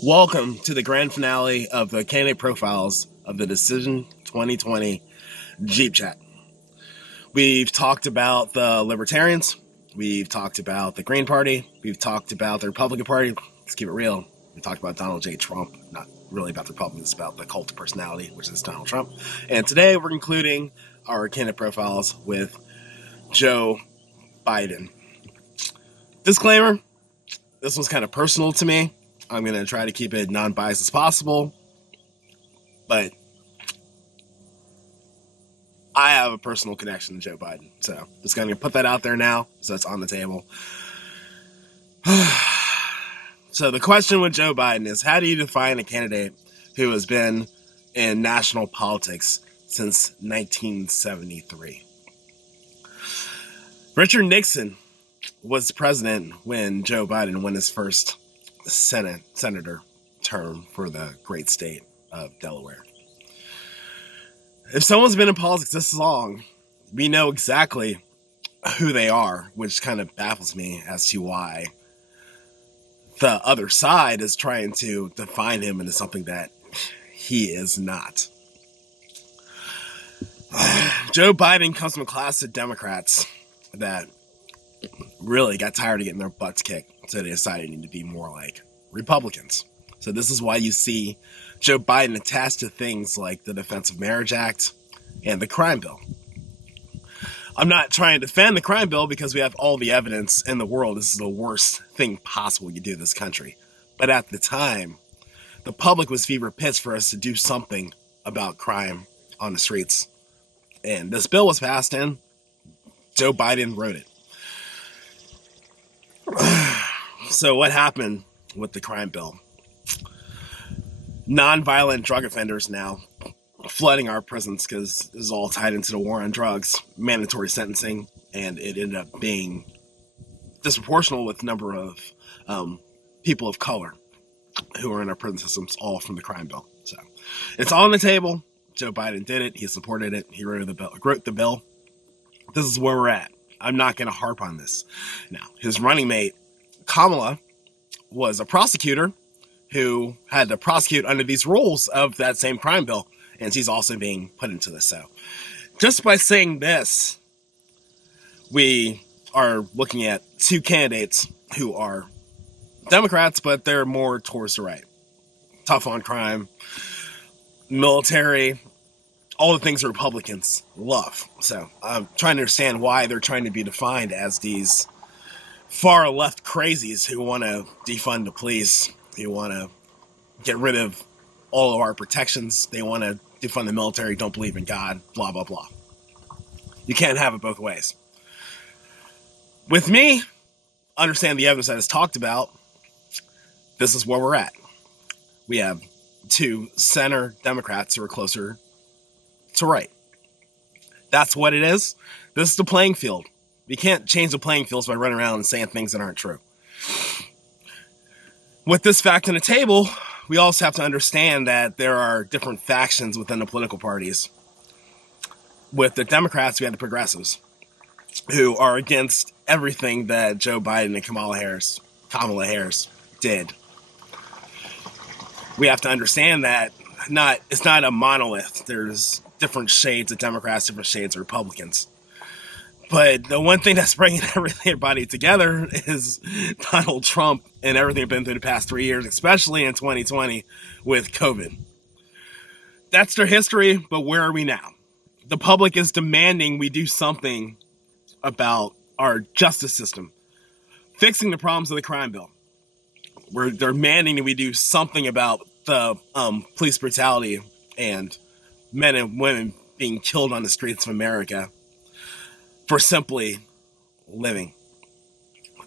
Welcome to the grand finale of the candidate profiles of the Decision 2020 Jeep Chat. We've talked about the Libertarians. We've talked about the Green Party. We've talked about the Republican Party. Let's keep it real. We talked about Donald J. Trump, not really about the Republicans, about the cult of personality, which is Donald Trump. And today we're concluding our candidate profiles with Joe Biden. Disclaimer, this was kind of personal to me. I'm going to try to keep it non-biased as possible, but I have a personal connection to Joe Biden. So just going to put that out there now, so it's on the table. So the question with Joe Biden is, how do you define a candidate who has been in national politics since 1973? Richard Nixon was president when Joe Biden won his first senator term for the great state of Delaware. If someone's been in politics this long, we know exactly who they are, which kind of baffles me as to why the other side is trying to define him into something that he is not. Joe Biden comes from a class of Democrats that really got tired of getting their butts kicked. So they decided they need to be more like Republicans. So this is why you see Joe Biden attached to things like the Defense of Marriage Act and the crime bill. I'm not trying to defend the crime bill because we have all the evidence in the world. This is the worst thing possible you could do in this country. But at the time, the public was fever pitch for us to do something about crime on the streets. And this bill was passed in. Joe Biden wrote it. So what happened with the crime bill? Non-violent drug offenders now flooding our prisons because this is all tied into the war on drugs, mandatory sentencing, and it ended up being disproportional with the number of people of color who are in our prison systems, all from the crime bill. So it's all on the table. Joe Biden did it. He supported it. He wrote the bill. This is where we're at. I'm not going to harp on this. Now, his running mate, Kamala, was a prosecutor who had to prosecute under these rules of that same crime bill, and she's also being put into this. So just by saying this, we are looking at two candidates who are Democrats, but they're more towards the right. Tough on crime, military, all the things Republicans love. So I'm trying to understand why they're trying to be defined as these far left crazies who want to defund the police, who want to get rid of all of our protections, they want to defund the military, don't believe in God, blah, blah, blah. You can't have it both ways. With me, understand the evidence that is talked about, this is where we're at. We have two center Democrats who are closer to right. That's what it is. This is the playing field. You can't change the playing fields by running around and saying things that aren't true. With this fact on the table, we also have to understand that there are different factions within the political parties. With the Democrats, we have the progressives, who are against everything that Joe Biden and Kamala Harris did. We have to understand that it's not a monolith. There's different shades of Democrats, different shades of Republicans. But the one thing that's bringing everybody together is Donald Trump and everything that's been through the past 3 years, especially in 2020 with COVID. That's their history, but where are we now? The public is demanding we do something about our justice system, fixing the problems of the crime bill. They're demanding that we do something about the police brutality and men and women being killed on the streets of America for simply living.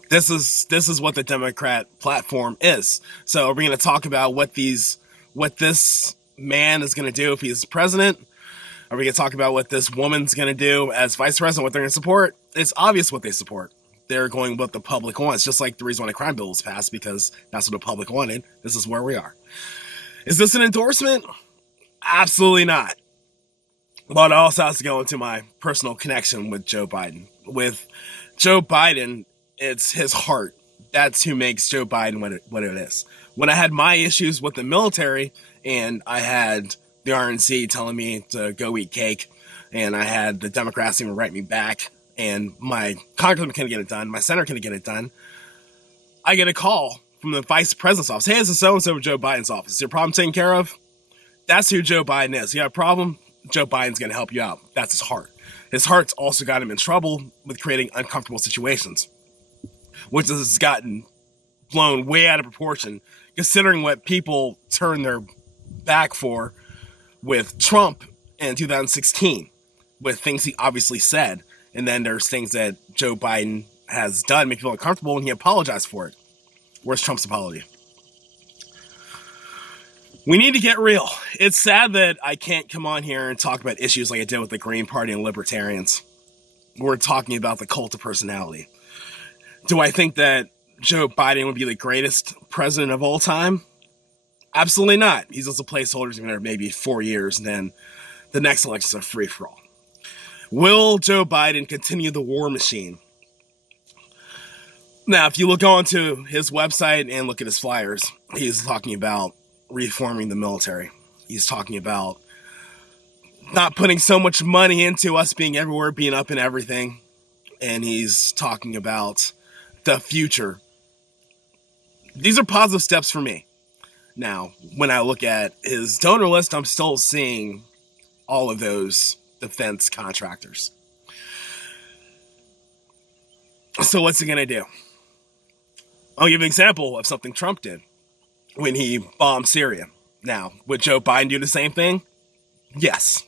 This is what the Democrat platform is. So we're going to talk about what this man is going to do if he's president. Are we going to talk about what this woman's going to do as vice president, what they're going to support? It's obvious what they support. They're going what the public wants, just like the reason why the crime bill was passed, because that's what the public wanted. This is where we are. Is this an endorsement? Absolutely not. But it also has to go into my personal connection with Joe Biden. With Joe Biden, it's his heart. That's who makes Joe Biden what it is. When I had my issues with the military and I had the RNC telling me to go eat cake, and I had the Democrats even write me back, and my congressman couldn't get it done, my senator couldn't get it done, I get a call from the vice president's office. Hey, this is so-and-so with Joe Biden's office. Is your problem taken care of? That's who Joe Biden is. You have a problem? Joe Biden's going to help you out. That's his heart. His heart's also got him in trouble with creating uncomfortable situations, which has gotten blown way out of proportion, considering what people turned their back for with Trump in 2016, with things he obviously said. And then there's things that Joe Biden has done make people uncomfortable, and he apologized for it. Where's Trump's apology? We need to get real. It's sad that I can't come on here and talk about issues like I did with the Green Party and Libertarians. We're talking about the cult of personality. Do I think that Joe Biden would be the greatest president of all time? Absolutely not. He's just a placeholder. He's been there maybe 4 years, and then the next election's a free-for-all. Will Joe Biden continue the war machine? Now, if you look onto his website and look at his flyers, he's talking about reforming the military. He's talking about not putting so much money into us being everywhere, being up in everything. And he's talking about the future. These are positive steps for me. Now, when I look at his donor list, I'm still seeing all of those defense contractors. So what's he going to do? I'll give an example of something Trump did when he bombed Syria. Now, would Joe Biden do the same thing? Yes.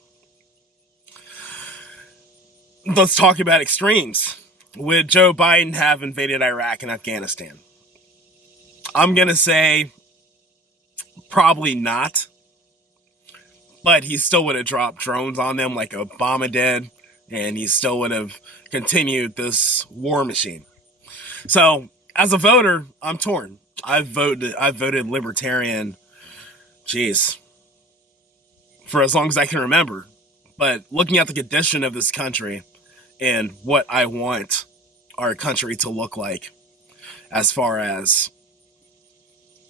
Let's talk about extremes. Would Joe Biden have invaded Iraq and Afghanistan? I'm going to say probably not. But he still would have dropped drones on them like Obama did, and he still would have continued this war machine. So, as a voter, I'm torn. I've voted Libertarian, for as long as I can remember. But looking at the condition of this country and what I want our country to look like, as far as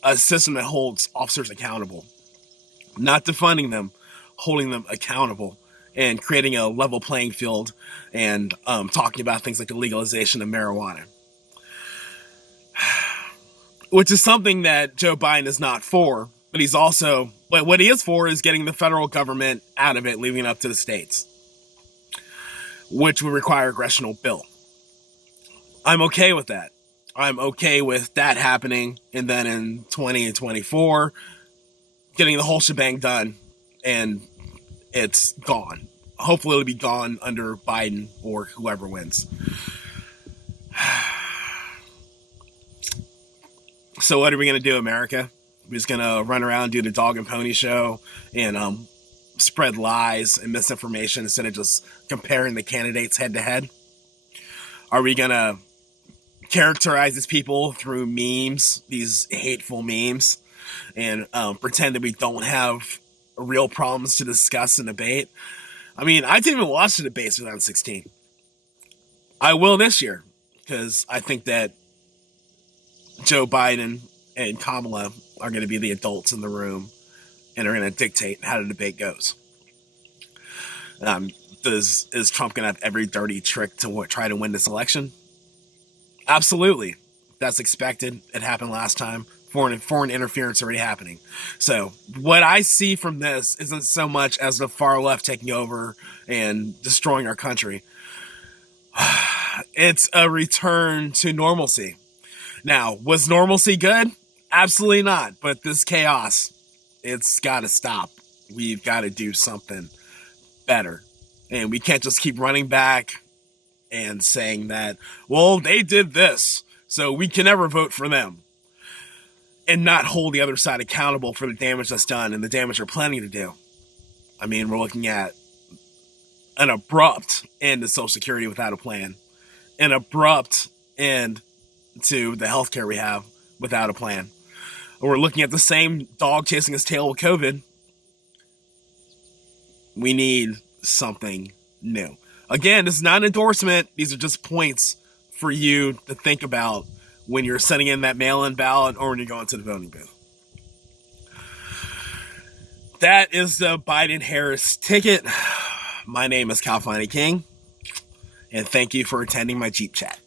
a system that holds officers accountable, not defunding them, holding them accountable, and creating a level playing field, and talking about things like the legalization of marijuana. Which is something that Joe Biden is not for, but he's also, but what he is for is getting the federal government out of it, leaving it up to the states, which would require a congressional bill. I'm okay with that. I'm okay with that happening, and then in 2024, getting the whole shebang done, and it's gone. Hopefully it'll be gone under Biden or whoever wins. So what are we going to do, America? We're just going to run around, do the dog and pony show, and spread lies and misinformation instead of just comparing the candidates head to head? Are we going to characterize these people through memes, these hateful memes, and pretend that we don't have real problems to discuss and debate? I mean, I didn't even watch the debates in 2016. I will this year, because I think that Joe Biden and Kamala are going to be the adults in the room and are going to dictate how the debate goes. Is Trump going to have every dirty trick to try to win this election? Absolutely. That's expected. It happened last time. Foreign interference already happening. So what I see from this isn't so much as the far left taking over and destroying our country. It's a return to normalcy. Now, was normalcy good? Absolutely not. But this chaos, it's got to stop. We've got to do something better. And we can't just keep running back and saying that, well, they did this, so we can never vote for them. And not hold the other side accountable for the damage that's done and the damage they're planning to do. I mean, we're looking at an abrupt end to Social Security without a plan. An abrupt end to the healthcare we have without a plan. We're looking at the same dog chasing his tail with COVID. We need something new. Again, this is not an endorsement. These are just points for you to think about when you're sending in that mail-in ballot or when you're going to the voting booth. that is the Biden-Harris ticket. My name is California King, and thank you for attending my Jeep chat.